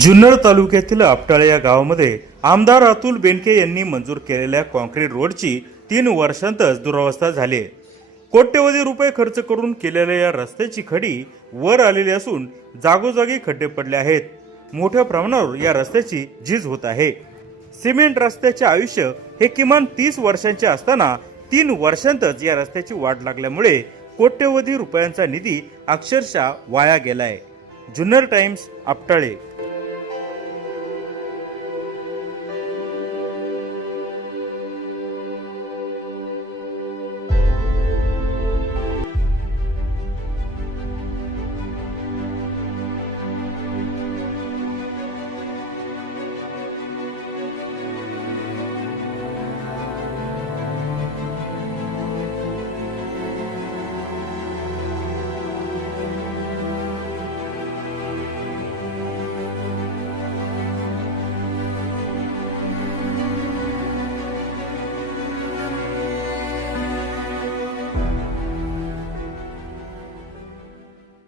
जुन्नर तालुक्यातील आपटाळे या गावामध्ये आमदार अतुल बेनके यांनी मंजूर केलेल्या कॉन्क्रीट रोडची 3 वर्षांतच दुरावस्था झाली आहे। कोट्यवधी रुपये खर्च करून केलेल्या या रस्त्याची खडी वर आलेली असून जागोजागी खड्डे पडले आहेत। मोठ्या प्रमाणावर या रस्त्याची झीज होत आहे। सिमेंट रस्त्याचे आयुष्य हे किमान 30 वर्षांचे असताना 3 वर्षांतच या रस्त्याची वाढ लागल्यामुळे कोट्यवधी रुपयांचा निधी अक्षरशः वाया गेलाय। जुन्नर टाइम्स, आपटाळे।